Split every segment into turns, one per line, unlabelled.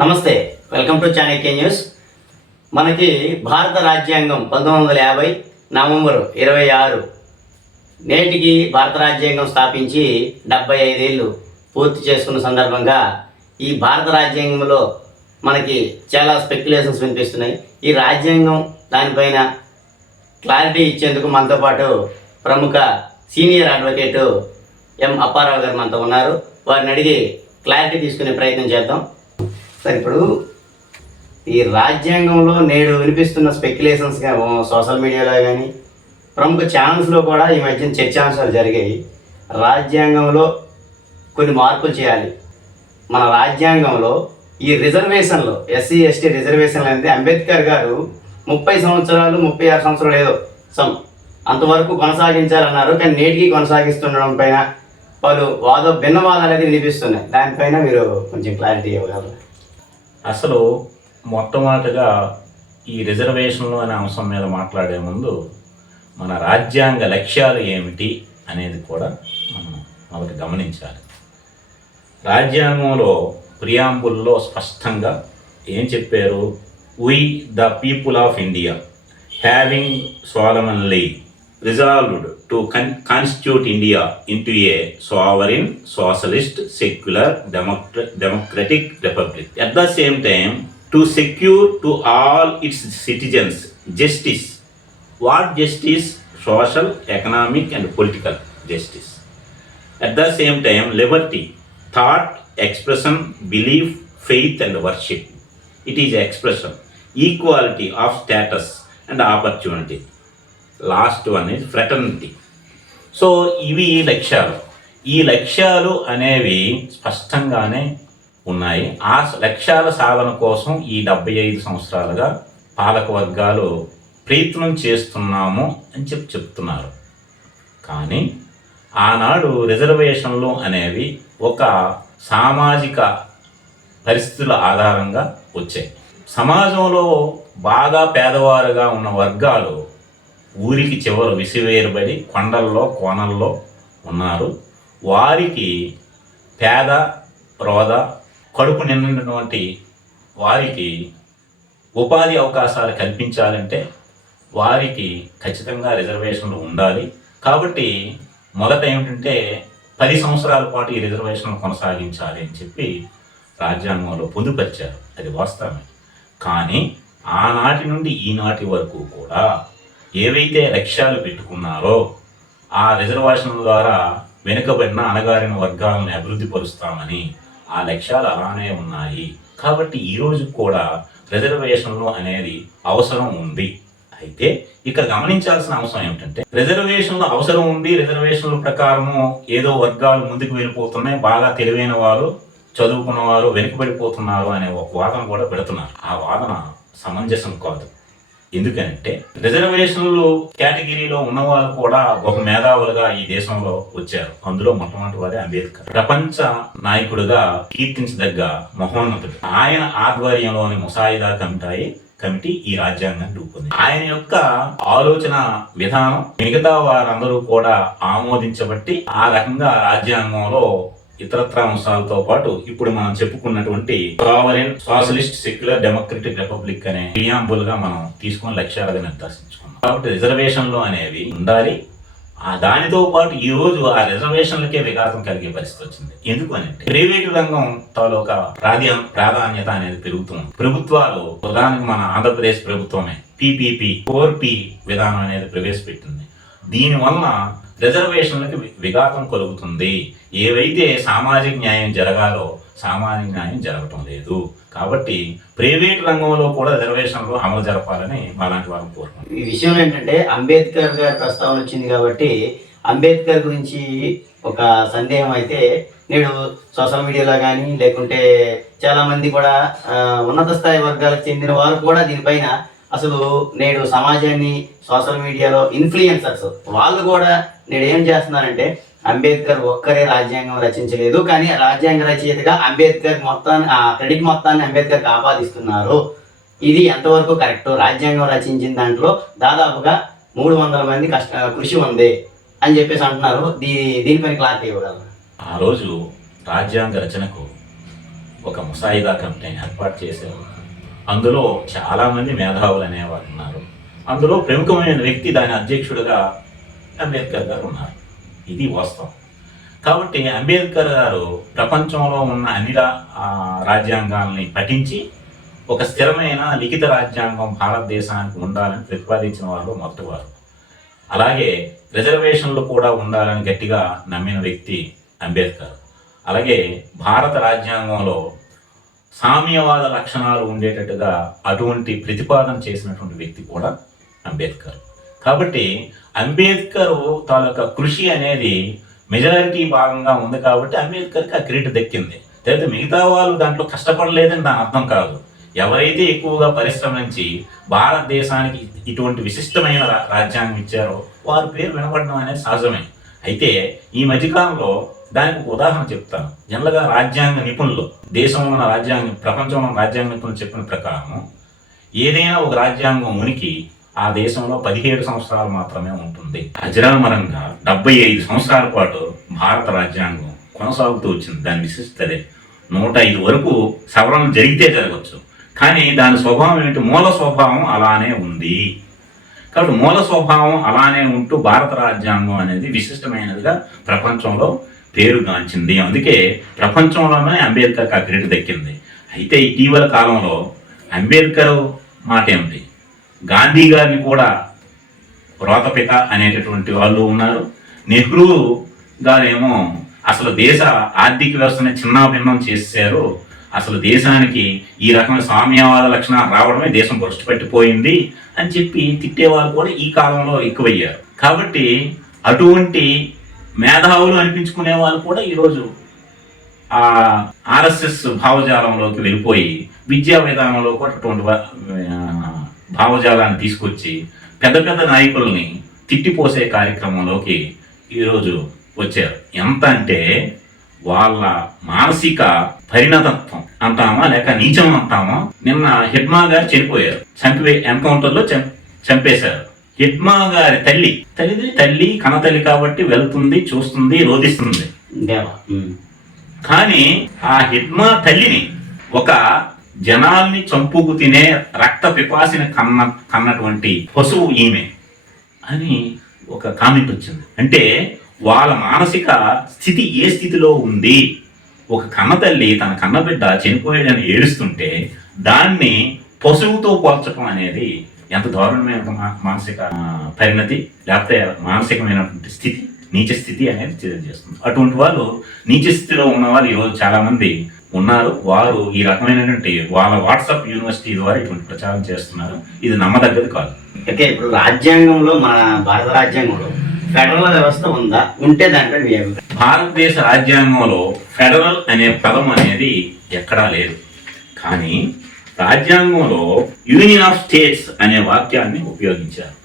నమస్తే welcome to Chanakya news. మనకి భారత రాజ్యాంగం పంతొమ్మిది వందల యాభై నవంబర్ ఇరవై ఆరు నేటికి భారత రాజ్యాంగం స్థాపించి డెబ్బై ఐదేళ్ళు పూర్తి చేసుకున్న సందర్భంగా ఈ భారత రాజ్యాంగంలో మనకి చాలా స్పెక్యులేషన్స్ వినిపిస్తున్నాయి. ఈ రాజ్యాంగం దానిపైన క్లారిటీ ఇచ్చేందుకు మనతో పాటు ప్రముఖ సీనియర్ అడ్వకేటు ఎం అప్పారావు గారు మనతో ఉన్నారు. వారిని అడిగి క్లారిటీ తీసుకునే ప్రయత్నం చేద్దాం. సార్ ఇప్పుడు ఈ రాజ్యాంగంలో నేడు వినిపిస్తున్న స్పెక్యులేషన్స్ సోషల్ మీడియాలో కానీ ప్రముఖ ఛానల్స్లో కూడా ఈ మధ్యన చర్చాంశాలు జరిగాయి. రాజ్యాంగంలో కొన్ని మార్పులు చేయాలి. మన రాజ్యాంగంలో ఈ రిజర్వేషన్లో ఎస్సీ ఎస్టీ రిజర్వేషన్లు అనేది అంబేద్కర్ గారు ముప్పై సంవత్సరాలు ముప్పై ఆరు సంవత్సరాలు ఏదో సమ్ అంతవరకు కొనసాగించాలన్నారు. కానీ నేటికి కొనసాగిస్తుండడం పైన పలు వాద భిన్నవాదాలు అనేది వినిపిస్తున్నాయి. దానిపైన మీరు కొంచెం క్లారిటీ ఇవ్వగలరు?
అసలు మొట్టమొదటిగా ఈ రిజర్వేషన్లు అనే అంశం మీద మాట్లాడే ముందు మన రాజ్యాంగ లక్ష్యాలు ఏమిటి అనేది కూడా మనం మొదటి గమనించాలి. రాజ్యాంగంలో ప్రియాంబుల్లో స్పష్టంగా ఏం చెప్పారు? We the people of India having solemnly resolved to con constitute India into a sovereign, socialist, secular, democ democratic republic. At the same time, to secure to all its citizens justice. What justice? Social, economic, and political justice. At the same time, liberty, thought, expression, belief, faith, and worship. It is expression, equality of status and opportunity last one is fraternity. So ఇవి లక్ష్యాలు. ఈ లక్ష్యాలు అనేవి స్పష్టంగానే ఉన్నాయి. ఆ లక్ష్యాల సాధన కోసం ఈ డెబ్బై ఐదు సంవత్సరాలుగా పాలక వర్గాలు ప్రయత్నం చేస్తున్నాము అని చెప్పి చెప్తున్నారు. కానీ ఆనాడు రిజర్వేషన్లు అనేవి ఒక సామాజిక పరిస్థితుల ఆధారంగా వచ్చాయి. సమాజంలో బాగా పేదవారుగా ఉన్న వర్గాలు ఊరికి చివరు విసివేయబడి కొండల్లో కోనల్లో ఉన్నారు. వారికి పేద రోద కడుపు నిండినటువంటి వారికి ఉపాధి అవకాశాలు కల్పించాలంటే వారికి ఖచ్చితంగా రిజర్వేషన్లు ఉండాలి. కాబట్టి మొదట ఏమిటంటే పది సంవత్సరాల పాటు ఈ రిజర్వేషన్లు కొనసాగించాలి అని చెప్పి రాజ్యాంగంలో పొందుపరిచారు. అది వాస్తవమే. కానీ ఆనాటి నుండి ఈనాటి వరకు కూడా ఏవైతే లక్ష్యాలు పెట్టుకున్నారో ఆ రిజర్వేషన్ల ద్వారా వెనుకబడిన అణగారిన వర్గాలను అభివృద్ధి పరుస్తామని ఆ లక్ష్యాలు అలానే ఉన్నాయి. కాబట్టి ఈరోజు కూడా రిజర్వేషన్లు అనేది అవసరం ఉంది. అయితే ఇక్కడ గమనించాల్సిన అవసరం ఏమిటంటే రిజర్వేషన్లు అవసరం ఉంది రిజర్వేషన్ల ప్రకారము ఏదో వర్గాలు ముందుకు వెళ్ళిపోతున్నాయి బాగా తెలివైన వారు చదువుకున్న వారు వెనుకబడిపోతున్నారు అనే ఒక వాదన కూడా పెడుతున్నారు. ఆ వాదన సమంజసం కాదు. ఎందుకంటే రిజర్వేషన్లు కేటగిరీలో ఉన్నవారు కూడా ఒక మేధావులుగా ఈ దేశంలో వచ్చారు. అందులో మొట్టమొదటి వారే అంబేద్కర్. ప్రపంచ నాయకుడిగా కీర్తించదగ్గ మహోన్నతుడు. ఆయన ఆధ్వర్యంలోని ముసాయిదా కమిటాయి కమిటీ ఈ రాజ్యాంగాన్ని రూపొంది ఆయన యొక్క ఆలోచన విధానం మిగతా వారందరూ కూడా ఆమోదించబట్టి ఆ రకంగా రాజ్యాంగంలో ఇతరత్ర అంశాలతో పాటు ఇప్పుడు మనం చెప్పుకున్నటువంటి sovereign socialist secular democratic republic అనే ప్రియాంబుల్గా మనం తీసుకుని లక్ష్యాలుగా నిర్దేశించుకున్నాం కాబట్టి రిజర్వేషన్లు అనేవి ఉండాలి. ఆ దానితో పాటు ఈ రోజు ఆ రిజర్వేషన్లకే విఘాతం కలిగే పరిస్థితి వచ్చింది. ఎందుకు అని అంటే ప్రైవేటు రంగం తాలూకా ప్రాధాన్య ప్రాధాన్యత అనేది పెరుగుతుంది ప్రభుత్వాలు ప్రధానంగా మన ఆంధ్రప్రదేశ్ ప్రభుత్వమే. పిపిపి ఫోర్ పి విధానం అనేది ప్రవేశపెట్టింది. దీని వలన రిజర్వేషన్లకు విఘాతం కలుగుతుంది. ఏవైతే సామాజిక న్యాయం జరగాలో సామాజిక న్యాయం జరగటం లేదు. కాబట్టి ప్రైవేట్ రంగంలో కూడా రిజర్వేషన్లు అమలు జరపాలని మాలాంటి వారు కోరుకుంటున్నాం
ఈ విషయం ఏంటంటే అంబేద్కర్ గారి ప్రస్తావన వచ్చింది కాబట్టి అంబేద్కర్ గురించి ఒక సందేహం అయితే నేడు సోషల్ మీడియాలో కానీ లేకుంటే చాలామంది కూడా ఉన్నత స్థాయి వర్గాలకు చెందిన వారు కూడా దీనిపైన అసలు నేడు సమాజాన్ని సోషల్ మీడియాలో ఇన్ఫ్లుయెన్సర్స్ వాళ్ళు కూడా నేడు ఏం చేస్తున్నానంటే అంబేద్కర్ ఒక్కరే రాజ్యాంగం రచించలేదు కానీ రాజ్యాంగ రచయితగా అంబేద్కర్ మొత్తాన్ని ఆ క్రెడిట్ మొత్తాన్ని అంబేద్కర్కి ఆపాదిస్తున్నారు ఇది ఎంతవరకు కరెక్ట్? రాజ్యాంగం రచించిన దాంట్లో దాదాపుగా మూడు వందల మంది కష్ట కృషి ఉంది అని చెప్పేసి అంటున్నారు. దీ దీనిపైన క్లారిటీ ఇవ్వగలరు?
ఆ రోజు రాజ్యాంగ రచనకు ఒక ముసాయిదా కమిటీని ఏర్పాటు చేశారు. అందులో చాలామంది మేధావులు అనేవారు ఉన్నారు. అందులో ప్రముఖమైన వ్యక్తి దాని అధ్యక్షుడిగా అంబేద్కర్ గారు ఉన్నారు. ఇది వాస్తవం. కాబట్టి అంబేద్కర్ గారు ప్రపంచంలో ఉన్న అన్ని రాజ్యాంగాల్ని పఠించి ఒక స్థిరమైన లిఖిత రాజ్యాంగం భారతదేశానికి ఉండాలని ప్రతిపాదించిన వాళ్ళు మొదటివారు అలాగే రిజర్వేషన్లు కూడా ఉండాలని గట్టిగా నమ్మిన వ్యక్తి అంబేద్కర్. అలాగే భారత రాజ్యాంగంలో సామ్యవాద లక్షణాలు ఉండేటట్టుగా అటువంటి ప్రతిపాదన చేసినటువంటి వ్యక్తి కూడా అంబేద్కర్. కాబట్టి అంబేద్కర్ తాలూకా కృషి అనేది మెజారిటీ భాగంగా ఉంది కాబట్టి అంబేద్కర్కి ఆ క్రెడిట్ దక్కింది. అయితే మిగతా వాళ్ళు దాంట్లో కష్టపడలేదని దాని అర్థం కాదు. ఎవరైతే ఎక్కువగా పరిశ్రమించి భారతదేశానికి ఇటువంటి విశిష్టమైన రాజ్యాంగం ఇచ్చారో వారి పేరు వినపడడం అనేది సహజమే. అయితే ఈ మధ్యకాలంలో దానికి ఒక ఉదాహరణ చెప్తాను. జనరల్గా రాజ్యాంగ నిపుణులు దేశంలో ఉన్న రాజ్యాంగ ప్రపంచంలో ఉన్న రాజ్యాంగ నిపుణులు చెప్పిన ప్రకారం ఏదైనా ఒక రాజ్యాంగం ఉనికి ఆ దేశంలో పదిహేడు సంవత్సరాలు మాత్రమే ఉంటుంది. అజరామరంగా డెబ్బై ఐదు సంవత్సరాల పాటు భారత రాజ్యాంగం కొనసాగుతూ వచ్చింది. దాని విశిష్టతే నూట ఐదు వరకు సవరణ జరిగితే జరగవచ్చు కానీ దాని స్వభావం ఏంటి మూల స్వభావం అలానే ఉంది. కాబట్టి మూల స్వభావం అలానే ఉంటూ భారత రాజ్యాంగం అనేది విశిష్టమైనదిగా ప్రపంచంలో పేరుగాంచింది. అందుకే ప్రపంచంలోనే అంబేద్కర్ ఆ దక్కింది. అయితే ఇటీవల కాలంలో అంబేద్కర్ మాట ఏమిటి గాంధీ గారిని కూడా రోతపిత అనేటటువంటి వాళ్ళు ఉన్నారు. నెహ్రూ గారేమో అసలు దేశ ఆర్థిక వ్యవస్థని చిన్నాభిన్నం చేశారు. అసలు దేశానికి ఈ రకమైన సామ్యవాద లక్షణాలు రావడమే దేశం భ్రష్టు పెట్టిపోయింది అని చెప్పి తిట్టేవాళ్ళు కూడా ఈ కాలంలో ఎక్కువయ్యారు. కాబట్టి అటువంటి మేధావులు అనిపించుకునే వాళ్ళు కూడా ఈరోజు ఆ ఆర్ఎస్ఎస్ భావజాలంలోకి వెళ్ళిపోయి విద్యా విధానంలో కూడా అటువంటి భావజాలాన్ని తీసుకొచ్చి పెద్ద పెద్ద నాయకుల్ని తిట్టిపోసే కార్యక్రమంలోకి ఈరోజు వచ్చారు. ఎంత అంటే వాళ్ళ మానసిక పరిణతత్వం అంటామా లేక నీచం అంటామా? నిన్న హిడ్మా గారు చనిపోయారు. చంపి ఎన్కౌంటర్లో చం చంపేశారు. హిడ్మా గారి తల్లి తల్లి తల్లి కన తల్లి కాబట్టి వెళ్తుంది చూస్తుంది రోధిస్తుంది. కానీ ఆ హిడ్మా తల్లిని ఒక జనాల్ని చంపుకు తినే రక్త పిపాసిన కన్న కన్నటువంటి పశువు ఈమె అని ఒక కామెంట్ వచ్చింది. అంటే వాళ్ళ మానసిక స్థితి ఏ స్థితిలో ఉంది? ఒక కన్న తల్లి తన కన్న బిడ్డ చనిపోయాడని ఏడుస్తుంటే దాన్ని పశువుతో పోల్చడం అనేది ఎంత దారుణమైన మానసిక పరిణతి లేకపోతే మానసికమైనటువంటి స్థితి నీచ స్థితి అనేది తెలియజేస్తుంది అటువంటి వాళ్ళు నీచ స్థితిలో ఉన్న వాళ్ళు ఈరోజు చాలామంది ఉన్నారు. వారు ఈ రకమైనటువంటి వాళ్ళ వాట్సాప్ యూనివర్సిటీ ద్వారా ఇటువంటి ప్రచారం చేస్తున్నారు. ఇది నమ్మదగ్గది కాదు.
ఓకే ఇప్పుడు రాజ్యాంగంలో మన భారత రాజ్యాంగంలో ఫెడరల్ వ్యవస్థ ఉందా? ఉంటే దాంట్లో
భారతదేశ రాజ్యాంగంలో ఫెడరల్ అనే పదం అనేది ఎక్కడా లేదు. కానీ రాజ్యాంగంలో యూనియన్ ఆఫ్ స్టేట్స్ అనే వాక్యాన్ని ఉపయోగించారు.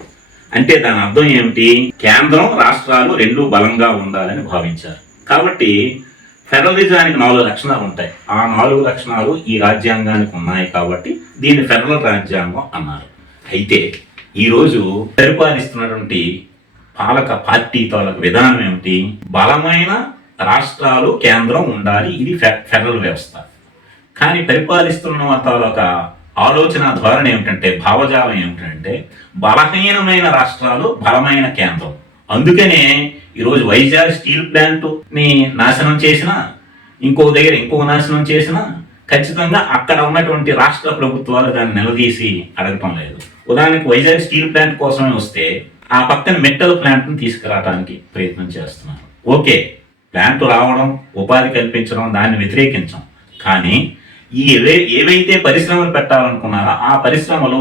అంటే దాని అర్థం ఏమిటి? కేంద్రం రాష్ట్రాలు రెండు బలంగా ఉండాలని భావించారు. కాబట్టి ఫెడరలిజానికి నాలుగు లక్షణాలు ఉంటాయి. ఆ నాలుగు లక్షణాలు ఈ రాజ్యాంగానికి ఉన్నాయి కాబట్టి దీన్ని ఫెడరల్ రాజ్యాంగం అన్నారు. అయితే ఈరోజు పరిపాలిస్తున్నటువంటి పాలక పార్టీ తాలూకు విధానం ఏమిటి? బలమైన రాష్ట్రాలు కేంద్రం ఉండాలి ఇది ఫె- ఫెడరల్ వ్యవస్థ. కానీ పరిపాలిస్తున్న తాలూక ఆలోచన ధోరణి ఏమిటంటే భావజాలం ఏమిటంటే బలహీనమైన రాష్ట్రాలు బలమైన కేంద్రం. అందుకనే ఈరోజు వైజాగ్ స్టీల్ ప్లాంట్ని నాశనం చేసిన ఇంకో దగ్గర ఇంకో నాశనం చేసిన ఖచ్చితంగా అక్కడ ఉన్నటువంటి రాష్ట్ర ప్రభుత్వాలు దాన్ని నిలదీసి అడగటం లేదు. ఉదాహరణకు వైజాగ్ స్టీల్ ప్లాంట్ కోసమే వస్తే ఆ పక్కన మెటల్ ప్లాంట్ని తీసుకురావడానికి ప్రయత్నం చేస్తున్నారు. ఓకే ప్లాంట్ రావడం ఉపాధి కల్పించడం దాన్ని వ్యతిరేకించం కానీ ఈ ఏవై ఏవైతే పరిశ్రమలు పెట్టాలనుకున్నారో ఆ పరిశ్రమలు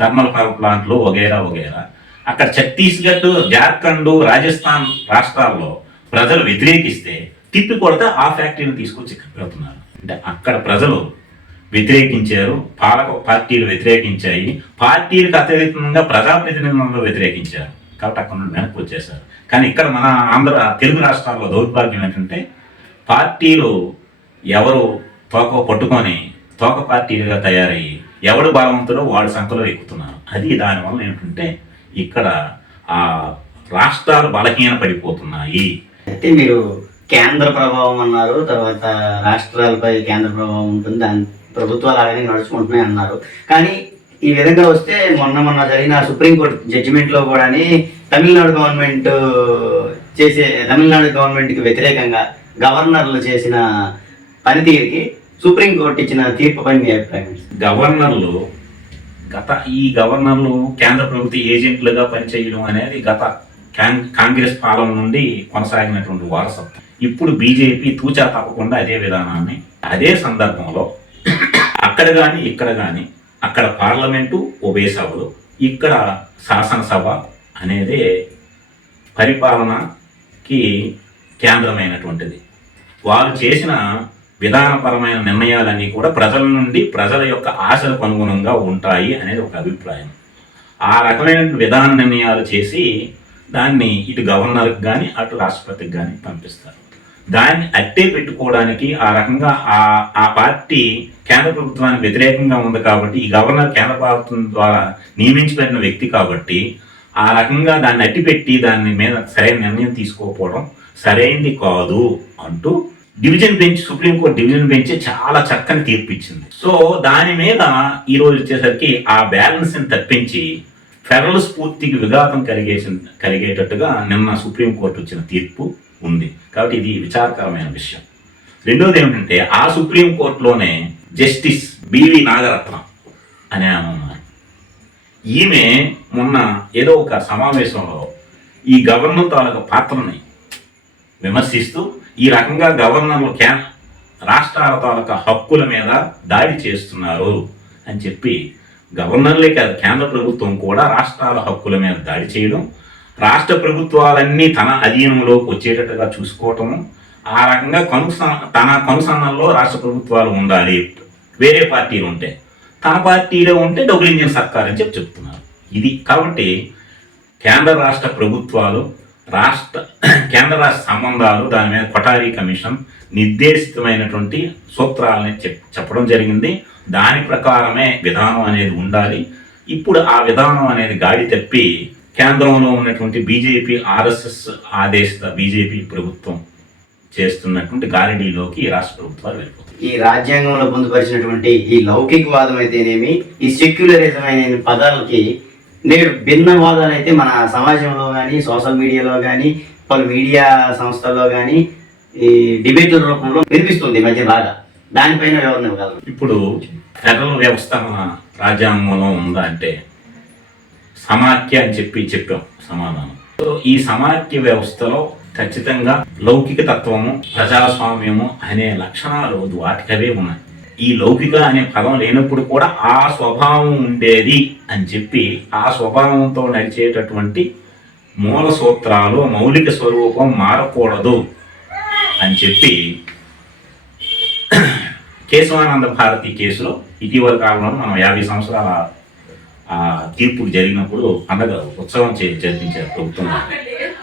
థర్మల్ పవర్ ప్లాంట్లు వగైరా వగైరా. అక్కడ ఛత్తీస్గఢ్ జార్ఖండ్ రాజస్థాన్ రాష్ట్రాల్లో ప్రజలు వ్యతిరేకిస్తే తిప్పి కొడితే ఆ ఫ్యాక్టరీని తీసుకొచ్చి ఇక్కడ పెడుతున్నారు. అంటే అక్కడ ప్రజలు వ్యతిరేకించారు పాలక పార్టీలు వ్యతిరేకించాయి. పార్టీలకు అత్యధికంగా ప్రజాప్రతినిధులను వ్యతిరేకించారు. కాబట్టి అక్కడ నుండి వెనక్కి వచ్చేసారు కానీ ఇక్కడ మన ఆంధ్ర తెలుగు రాష్ట్రాల్లో దౌర్భాగ్యం ఏంటంటే పార్టీలు ఎవరు తోక పట్టుకొని తోక పార్టీలుగా తయారయ్యి ఎవడు బలవంతుడో వాడి సంఖ్యలో ఎక్కుతున్నారు. అది దానివల్ల ఏంటంటే ఇక్కడ ఆ రాష్ట్రాలు బలహీన పడిపోతున్నాయి
అయితే మీరు కేంద్ర ప్రభావం అన్నారు తర్వాత రాష్ట్రాలపై కేంద్ర ప్రభావం ఉంటుంది దాని ప్రభుత్వాలు అలాగే నడుచుకుంటున్నాయి అన్నారు కానీ ఈ విధంగా వస్తే మొన్న మొన్న జరిగిన సుప్రీంకోర్టు జడ్జిమెంట్లో కూడా తమిళనాడు గవర్నమెంట్ చేసే తమిళనాడు గవర్నమెంట్కి వ్యతిరేకంగా గవర్నర్లు చేసిన పనితీరుకి సుప్రీంకోర్టు ఇచ్చిన తీర్పు పైన మీ అభిప్రాయం?
గవర్నర్లు గత ఈ గవర్నర్లు కేంద్ర ప్రభుత్వ ఏజెంట్లుగా పనిచేయడం అనేది గత కాంగ్రెస్ పాలన నుండి కొనసాగినటువంటి వారసత్వం. ఇప్పుడు బీజేపీ తూచా తప్పకుండా అదే విధానాన్ని అదే సందర్భంలో అక్కడ కానీ ఇక్కడ కానీ అక్కడ పార్లమెంటు ఉభయ సభలు ఇక్కడ శాసనసభ అనేది పరిపాలనకి కేంద్రమైనటువంటిది. వారు చేసిన విధానపరమైన నిర్ణయాలన్నీ కూడా ప్రజల నుండి ప్రజల యొక్క ఆశలకు అనుగుణంగా ఉంటాయి అనేది ఒక అభిప్రాయం. ఆ రకమైన విధాన నిర్ణయాలు చేసి దాన్ని ఇటు గవర్నర్కి కానీ అటు రాష్ట్రపతికి కానీ పంపిస్తారు. దాన్ని అట్టే పెట్టుకోవడానికి ఆ రకంగా ఆ ఆ పార్టీ కేంద్ర ప్రభుత్వానికి వ్యతిరేకంగా ఉంది కాబట్టి ఈ గవర్నర్ కేంద్ర ప్రభుత్వం ద్వారా నియమించబడిన వ్యక్తి కాబట్టి ఆ రకంగా దాన్ని అట్టిపెట్టి దాని మీద సరైన నిర్ణయం తీసుకోకపోవడం సరైనది కాదు అంటూ division bench supreme court division bench చాలా చక్కని తీర్పు ఇచ్చింది సో దాని మీద ఈ రోజు వచ్చేసరికి ఆ బ్యాలెన్స్ని తప్పించి ఫెడరల్ స్ఫూర్తికి విఘాతం కలిగేసి కలిగేటట్టుగా నిన్న సుప్రీంకోర్టు వచ్చిన తీర్పు ఉంది. కాబట్టి ఇది విచారకరమైన విషయం. రెండోది ఏమిటంటే ఆ సుప్రీంకోర్టులోనే జస్టిస్ బివి నాగరత్నం అనే ఆమె ఉన్నారు. ఈమె మొన్న ఏదో ఒక సమావేశంలో ఈ గవర్నర్ తాలూకా పాత్రని విమర్శిస్తూ ఈ రకంగా గవర్నర్లు క్యా రాష్ట్రాల తాలూకా హక్కుల మీద దాడి చేస్తున్నారు అని చెప్పి గవర్నర్లే కాదు కేంద్ర ప్రభుత్వం కూడా రాష్ట్రాల హక్కుల మీద దాడి చేయడం రాష్ట్ర ప్రభుత్వాలన్నీ తన అధీనంలోకి వచ్చేటట్టుగా చూసుకోవటము ఆ రకంగా కనుస తన కనుసన్నల్లో రాష్ట్ర ప్రభుత్వాలు ఉండాలి. వేరే పార్టీలు ఉంటే తన పార్టీలో ఉంటే డబుల్ ఇంజిన్ సర్కార్ అని చెప్పి చెప్తున్నారు. ఇది కాబట్టి కేంద్ర రాష్ట్ర ప్రభుత్వాలు రాష్ట్ర కేంద్ర రాష్ట్ర సంబంధాలు దాని మీద కొటారీ కమిషన్ నిర్దేశితమైనటువంటి సూత్రాలని చెప్పడం జరిగింది. దాని ప్రకారమే విధానం అనేది ఉండాలి. ఇప్పుడు ఆ విధానం అనేది గాడి తప్పి కేంద్రంలో ఉన్నటువంటి బీజేపీ ఆర్ఎస్ఎస్ ఆదేశిత బీజేపీ ప్రభుత్వం చేస్తున్నటువంటి గాలిడీలోకి ఈ రాష్ట్ర ప్రభుత్వాలు వెళ్ళిపోతాయి
ఈ రాజ్యాంగంలో పొందుపరిచినటువంటి ఈ లౌకికవాదం అయితేనేమి ఈ సెక్యులరిజం అనే పదాలకి నేడు భిన్నవాదాలు అయితే మన సమాజంలో కానీ సోషల్ మీడియాలో కానీ పలు మీడియా సంస్థల్లో కానీ ఈ డిబేట్ల రూపంలో వినిపిస్తుంది మధ్య బాగా. దానిపైన వివరణ ఇవ్వగలరు?
ఇప్పుడు ఫెడరల్ వ్యవస్థ మన రాజ్యాంగంలో ఉందా అంటే సమాఖ్య అని చెప్పి చెప్పాం సమాధానం. ఈ సమాఖ్య వ్యవస్థలో ఖచ్చితంగా లౌకిక తత్వము ప్రజాస్వామ్యము అనే లక్షణాలు వాటికవే ఉన్నాయి. ఈ లౌకిక అనే పదం లేనప్పుడు కూడా ఆ స్వభావం ఉండేది అని చెప్పి ఆ స్వభావంతో నడిచేటటువంటి మూల సూత్రాలు మౌలిక స్వరూపం మారకూడదు అని చెప్పి కేశవానంద భారతి కేసులో ఇటీవల కాలంలో మనం యాభై సంవత్సరాల తీర్పు జరిగినప్పుడు పండగ ఉత్సవం చే జరిపించారు ప్రభుత్వం.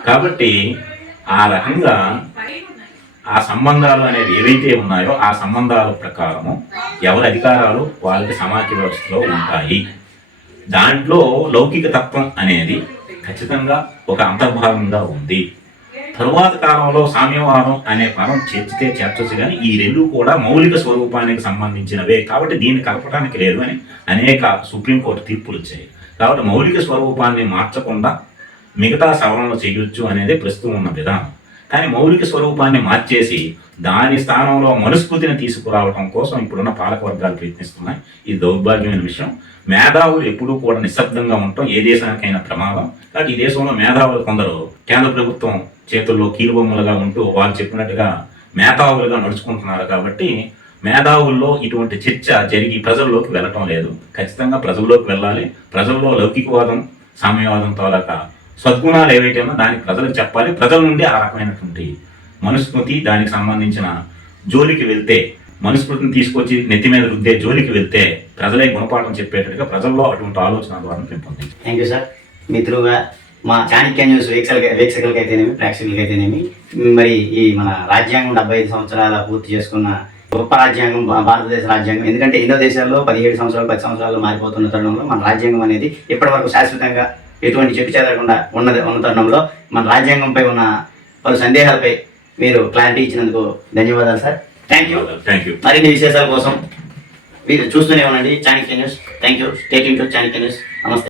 కాబట్టి ఆ రకంగా ఆ సంబంధాలు అనేవి ఏవైతే ఉన్నాయో ఆ సంబంధాల ప్రకారము ఎవరి అధికారాలు వాళ్ళకి సమాఖ్య వ్యవస్థలో ఉంటాయి. దాంట్లో లౌకిక తత్వం అనేది ఖచ్చితంగా ఒక అంతర్భాగంగా ఉంది. తరువాత కాలంలో సామ్యవాదం అనే పదం చేర్చితే చేర్చొచ్చు కానీ ఈ రెండు కూడా మౌలిక స్వరూపానికి సంబంధించినవే. కాబట్టి దీన్ని కలపడానికి లేదు అని అనేక సుప్రీంకోర్టు తీర్పులు వచ్చాయి కాబట్టి మౌలిక స్వరూపాన్ని మార్చకుండా మిగతా సవరణలు చేయొచ్చు అనేది ప్రస్తుతం ఉన్న విధానం. కానీ మౌలిక స్వరూపాన్ని మార్చేసి దాని స్థానంలో మనుస్మృతిని తీసుకురావడం కోసం ఇప్పుడున్న పాలక వర్గాలు ప్రయత్నిస్తున్నాయి. ఇది దౌర్భాగ్యమైన విషయం. మేధావులు ఎప్పుడూ కూడా నిశ్శబ్దంగా ఉండటం ఏ దేశానికైనా ప్రమాదం. కాబట్టి ఈ దేశంలో మేధావులు కొందరు కేంద్ర ప్రభుత్వం చేతుల్లో కీలుబొమ్మలుగా ఉంటూ వాళ్ళు చెప్పినట్టుగా మేధావులుగా నడుచుకుంటున్నారు కాబట్టి మేధావుల్లో ఇటువంటి చర్చ జరిగి ప్రజల్లోకి వెళ్ళటం లేదు. ఖచ్చితంగా ప్రజల్లోకి వెళ్ళాలి. ప్రజల్లో లౌకికవాదం సామ్యవాదం తాలూకా సద్గుణాలు ఏవైతే ఉన్నా దానికి ప్రజలకు చెప్పాలి. ప్రజల నుండి ఆ రకమైనటువంటి మనుస్మృతి దానికి సంబంధించిన జోలికి వెళ్తే మనుస్మృతిని తీసుకొచ్చి నెత్తి మీద రుద్దే జోలికి వెళ్తే ప్రజలే గుణపాఠం చెప్పేటట్టుగా ప్రజల్లో అటువంటి ఆలోచన ద్వారా పెంపొంది
థ్యాంక్ యూ సార్ మిత్రుగా మా చాణక్య న్యూస్ వీక్షల వీక్షకులకి అయితేనేమి ప్రేక్షకులకి అయితేనేమి మరి ఈ మన రాజ్యాంగం డెబ్బై ఐదు సంవత్సరాల పూర్తి చేసుకున్న గొప్ప రాజ్యాంగం భారతదేశ రాజ్యాంగం. ఎందుకంటే ఎన్నో దేశాల్లో పదిహేడు సంవత్సరాలు పది సంవత్సరాలు మారిపోతున్న తరుణంలో మన రాజ్యాంగం అనేది ఇప్పటివరకు శాశ్వతంగా ఎటువంటి చెట్టు చెదరకుండా ఉన్నది ఉన్న తరుణంలో మన రాజ్యాంగంపై ఉన్న పలు సందేహాలపై మీరు క్లారిటీ ఇచ్చినందుకు ధన్యవాదాలు sir. Thank you
thank you
మరిన్ని విశేషాల కోసం మీరు చూస్తూనే ఉండండి. Chanakya news thank you state into Chanakya news నమస్తే